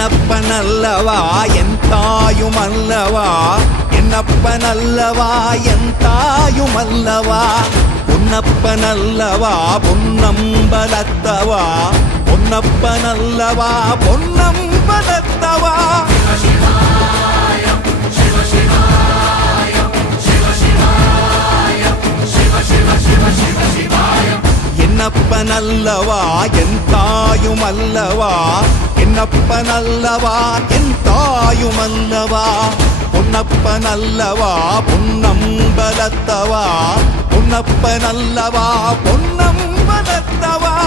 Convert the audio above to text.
என்னப்பனல்லவா என் தாயுமல்லவா, என்னப்பனல்லவா என் தாயுமல்லவா, பொன்னப்பனல்லவா பொன்னம்பலத்தவா, பொன்னப்பனல்லவா பொன்னம்பலத்தவா. என்னப்பனல்லவா என் தாயுமல்லவா, என்னப்பனல்லவா என் தாயுமல்லவா, பொன்னப்பனல்லவா பொன்னம்பலத்தவா, பொன்னப்பனல்லவா பொன்னம்பலத்தவா.